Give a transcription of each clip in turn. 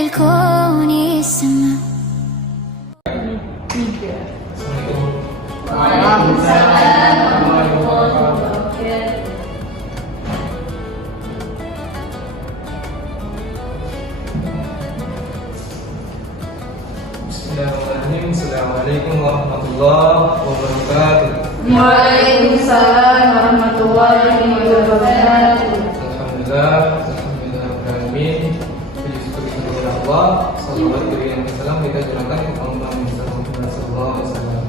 للكون السماء. Waalaikumsalam warahmatullahi wabarakatuh. Bismillahirrahmanirrahim. Assalamualaikum warahmatullahi wabarakatuh. Waalaikumsalam warahmatullahi wabarakatuh. Alhamdulillah, alhamdulillahirrahmanirrahim. Puji syukur kepada Allah. Salawat dan salam kita curahkan kepada Muhammad sallallahu alaihi wasallam.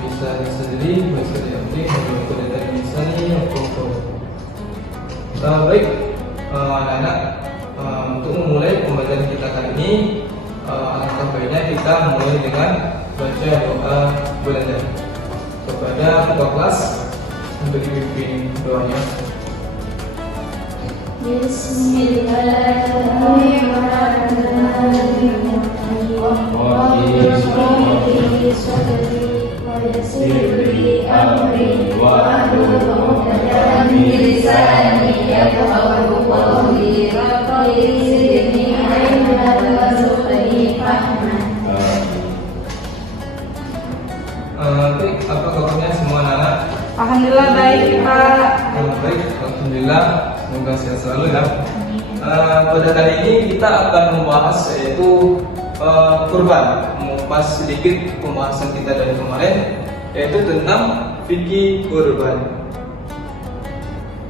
Bisa sendiri, bisa diambil, bisa dari misalnya baik, anak-anak, untuk memulai pembelajaran kita kali ini, alangkah baiknya kita mulai dengan baca doa belajar kepada ketua kelas untuk dipimpin doanya. Bismillahirrahmanirrahim. Sirri amri wa ahlul 'uqdatam min lisani yafqahu qawli rabbi zidni ilman warzuqni fahman. Apa kabarnya semua anak-anak? Alhamdulillah baik Pak. Baik, alhamdulillah. Semoga sehat selalu ya. Pada kali ini kita akan membahas yaitu kurban. Mengupas sedikit pembahasan kita dari kemarin, yaitu tentang fikih kurban.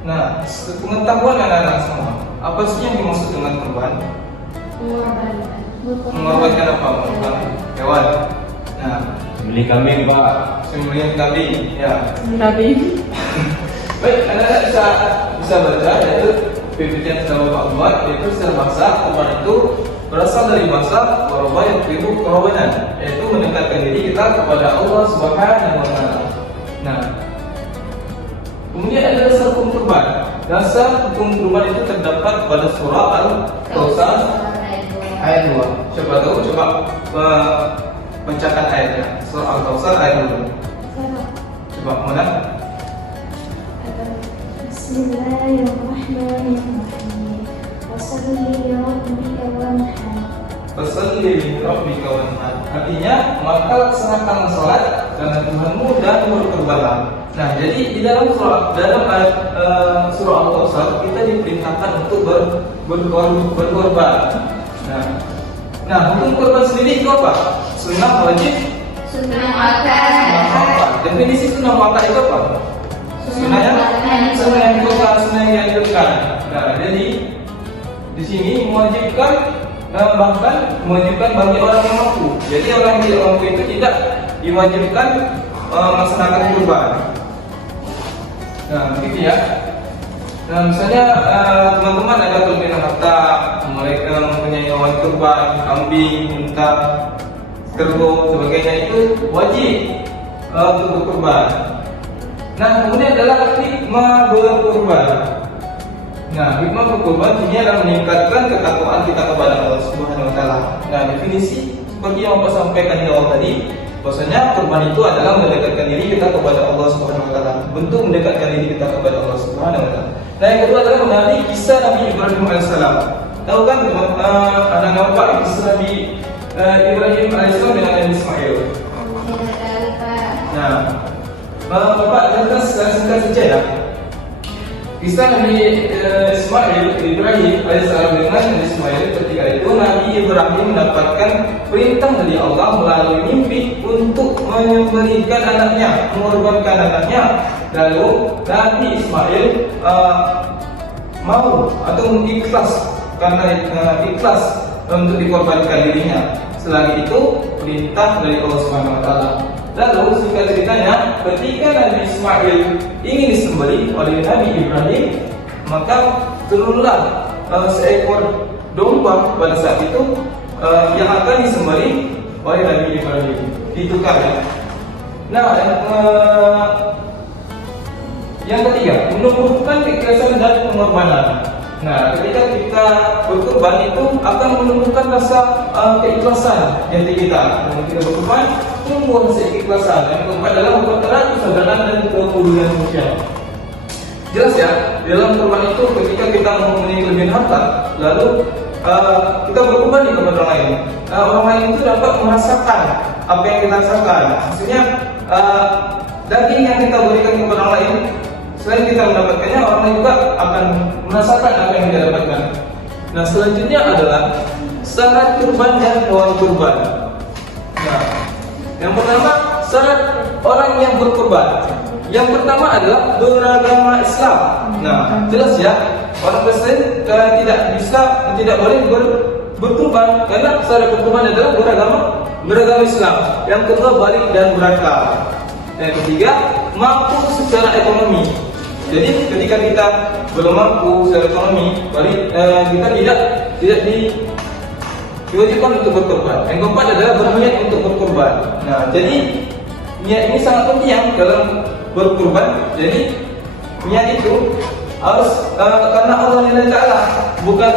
Nah, pengetahuan anak-anak semua, apa sih yang dimaksud dengan kurban? Mengorbankan apa? Mengorbankan hewan. Nah, Beli kambing Pak. sembelihan kambing, ya. Nabi. Baik, anak-anak bisa baca, yaitu PPT yang sudah Bapak buat, yaitu secara bahasa kurban itu berasal dari bahasa waroba yang itu korbanan, yaitu mendekatkan diri kita kepada Allah Subhanahu wa Ta'ala. Nah, kemudian ada dasar hukum kurban. Dasar hukum kurban itu terdapat pada surah Al-Kautsar ayat 2. Coba tahu, coba bacakan ayatnya. Surah Al-Kautsar ayat 2. Coba mana? Bismillahirrahmanirrahim. Wassalli li rabbika wanhar. Fasalli li rabbika wanhar. Artinya, maka laksanakan salat karena Tuhanmu dan berkurbanlah. Nah, jadi di dalam ayat surah Al-Kautsar kita diperintahkan untuk berkorban. Nah, hukum kurban sendiri itu apa? Sunnah wajib. Sunnah makan. Definisi sunnah makan itu apa? Sunnah yang dilakukan, sunnah yang dianjurkan. Nah, jadi di sini mewajibkan, bahkan mewajibkan bagi orang yang mampu. Jadi orang yang tidak mampu itu tidak diwajibkan melaksanakan kurban. Nah, begitu ya. Nah, misalnya teman-teman ada kelebihan harta, mereka mempunyai hewan kurban, kambing, unta, kerbau, sebagainya, itu wajib untuk berkurban. Nah, kemudian adalah hikmah berkurban. Nah, hikmah berkurban ini adalah meningkatkan ketakwaan kita kepada Allah Subhanahu wa Ta'ala. Nah, definisi seperti yang Bapak sampaikan di awal tadi, bahwasanya kurban itu adalah mendekatkan diri kita kepada Allah Subhanahu wa Ta'ala. Bentuk mendekatkan diri kita kepada Allah Subhanahu wa Ta'ala. Nah, yang kedua adalah mengenai kisah Nabi Ibrahim alaihissalam. Tahu kan anak-anak Bapak kisah Nabi Ibrahim alaihissalam dengan Nabi Ismail? Nah, Bapak dengarkan secara singkat saja ya. Kisah Nabi Ibrahim alaihissalam dengan Nabi Ismail, ketika itu Nabi Ibrahim mendapatkan perintah dari Allah melalui mimpi untuk memberikan anaknya, mengorbankan anaknya. Lalu Nabi Ismail mau atau ikhlas, karena ikhlas untuk dikorbankan dirinya. Selagi itu perintah dari Allah Subhanahu wa Ta'ala. Lalu singkat ceritanya, ketika Nabi Ismail ingin disembelih oleh Nabi Ibrahim, maka turunlah seekor domba pada saat itu yang akan disembelih oleh Nabi Ibrahim. Ditukar ya. Nah, yang ketiga, menumbuhkan keikhlasan dan pengorbanan. Nah, ketika kita berkorban itu akan menumbuhkan rasa keikhlasan di hati kita. Kalau kita berkorban, tumbuh rasa keikhlasan. Yang keempat adalah memperterat persaudaraan dan kepedulian sosial. Jelas ya, dalam korban itu ketika kita mempunyai kelebihan harta, lalu kita berkorban di kepada orang lain. Orang lain itu dapat merasakan apa yang kita rasakan. Maksudnya daging yang kita berikan kepada orang lain, selain kita mendapatkannya, orang lain juga akan merasakan apa yang kita dapatkan. Nah, selanjutnya adalah syarat kurban dan hewan kurban. Nah, yang pertama syarat orang yang berkurban. Yang pertama adalah beragama Islam. Nah, jelas ya, orang Kristen tidak boleh berkurban karena syarat berkurban adalah beragama Islam. Yang kedua balik dan berakal. Yang ketiga mampu secara ekonomi. Jadi ketika kita belum mampu secara ekonomi, kita tidak diwajibkan untuk berkorban. Yang keempat adalah berniat untuk berkorban. Nah, jadi niat ini sangat penting dalam berkorban. Jadi niat itu harus karena Allah Taala, bukan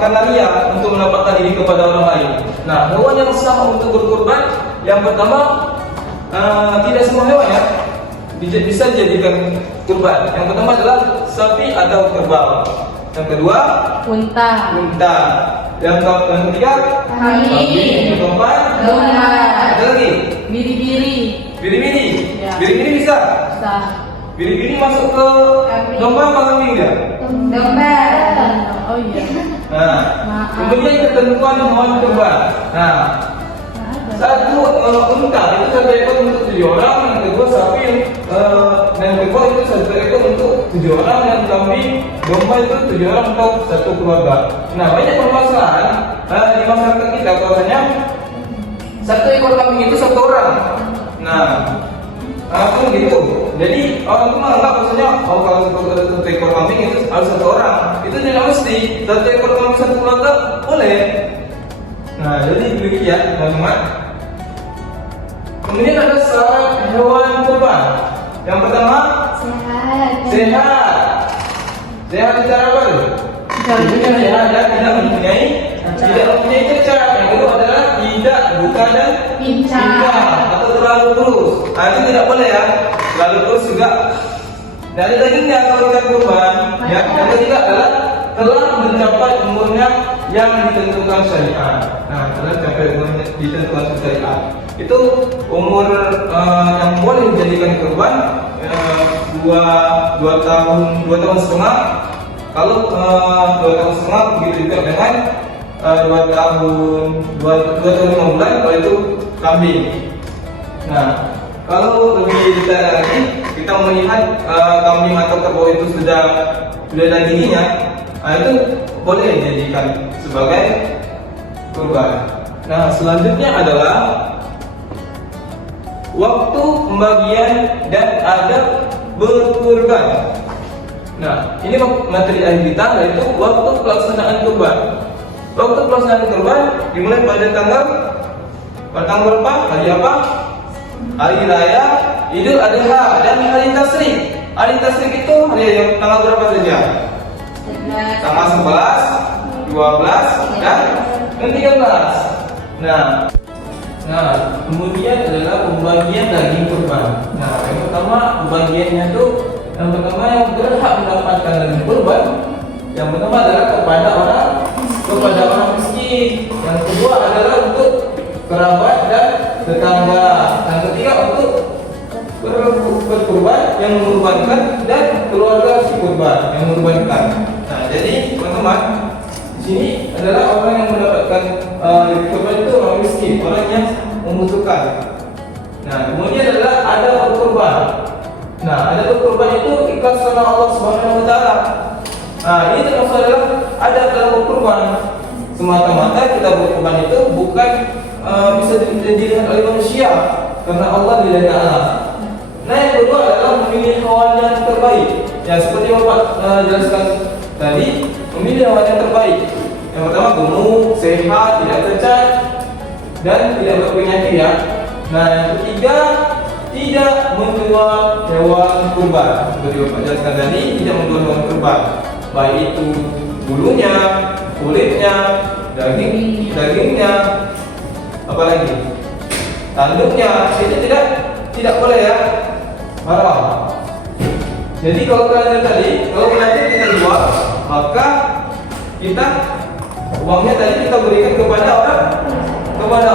karena ria untuk mendapatkan diri kepada orang lain. Nah, hewan yang sah untuk berkorban, yang pertama tidak semua hewan ya bisa dijadikan kurban. Yang pertama adalah sapi atau kerbau. Yang kedua Unta. Yang ketiga Kambing. Yang keempat Domba. ada lagi Biri-biri. biri-biri. Ya. Biri-biri bisa. Sah. Biri-biri masuk ke domba apa kambing dia? Domba. Oh iya. Nah, Maaf. kemudian ketentuan hewan kurban. Nah, satu unta itu satu ekor untuk 7 orang, yang kedua sapi yang kedua itu satu ekor untuk 7 orang, dan kambing domba itu 7 orang untuk satu keluarga. Nah, banyak permasalahan di masyarakat kita bahwasanya satu ekor kambing itu satu orang. Nah, kan gitu. Jadi orang itu menganggap bahwasanya kalau satu ekor kambing itu harus satu orang. Itu tidak mesti. Satu ekor kambing satu keluarga boleh. Nah, jadi demikian teman-teman. Kemudian ada syarat hewan kurban. Yang pertama sehat secara apa? Sehat dan tidak mempunyai cacat. Yang kedua adalah tidak buka dan pincang atau terlalu kurus. Itu tidak boleh ya. Terlalu kurus juga. Dari dagingnya kalau kita kurban. Yang ketiga adalah telah mencapai umurnya yang ditentukan syariat. Nah, telah mencapai umurnya ditentukan syariat. Itu umur yang boleh dijadikan kurban 2 tahun setengah. Kalau 2 tahun setengah begitu juga dengan 2 tahun 5 bulan kalau itu kambing. Nah, kalau lebih detail lagi kita melihat kambing atau kerbau itu sudah ada giginya, itu boleh dijadikan sebagai kurban. Nah, selanjutnya adalah waktu pembagian dan adab berkurban. Nah, ini materi akhir kita, yaitu waktu pelaksanaan kurban. Waktu pelaksanaan kurban dimulai pada tanggal apa? Hari apa? Hari Raya Idul Adha dan hari Tasyrik. Hari Tasyrik itu hari yang tanggal berapa saja? Tanggal 11, 12, dan 13. Nah, kemudian adalah pembagian daging kurban. Nah, yang pertama pembagiannya itu, yang pertama yang berhak mendapatkan daging kurban, yang pertama adalah kepada orang miskin. Yang kedua adalah untuk kerabat dan tetangga. Yang ketiga untuk berkurban yang mengorbankan dan keluarga si kurban yang mengorbankan. Nah, jadi teman-teman, di sini adalah orang yang mendapatkan kurban itu orang miskin, orang yang membutuhkan. Nah, kemudian adalah ada berkurban. Nah, ada berkurban itu ikhlas karena Allah Subhanahu wa taala. Nah, ini termasuk adalah ada dalam berkurban. Semata-mata kita berkurban itu bukan bisa dilihat oleh manusia, karena Allah tidak ada. Nah, yang kedua adalah memilih hewan yang terbaik. Ya, seperti Bapak jelaskan tadi, memilih hewan yang terbaik. Yang pertama gemuk, sehat, tidak cacat, dan tidak berpenyakit ya. Nah, yang ketiga tidak menjual hewan kurban. Seperti Bapak jelaskan tadi, tidak menjual hewan kurban, baik itu bulunya, kulitnya, dagingnya, apalagi tanduknya, itu tidak boleh ya, haram. Jadi kalau kalian tadi, kalau kalian kita jual, maka kita uangnya tadi kita berikan kepada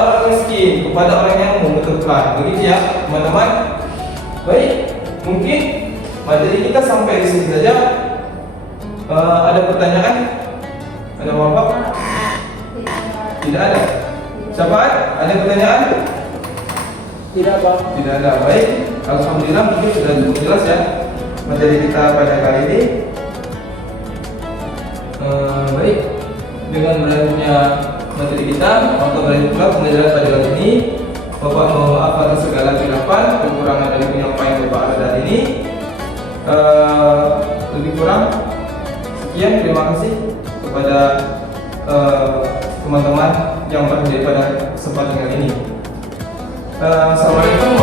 orang miskin, kepada orang yang membutuhkan. Begitu ya, teman-teman. Baik, mungkin materi kita sampai di sini saja. Ada pertanyaan? Ada Bapak? Tidak ada. Siapa? Ada pertanyaan? Tidak, Bang. Tidak ada. Baik, alhamdulillah mungkin sudah cukup jelas ya materi kita pada kali ini. Baik, dengan berakhirnya materi kita, maka berakhir pula pembelajaran pada kali ini. Bapak mohon maaf atas segala kesilapan, kekurangan dari penyampaian Bapak pada hari ini. Lebih kurang sekian, terima kasih kepada teman-teman yang berhadir pada kesempatan kali ini. Assalamualaikum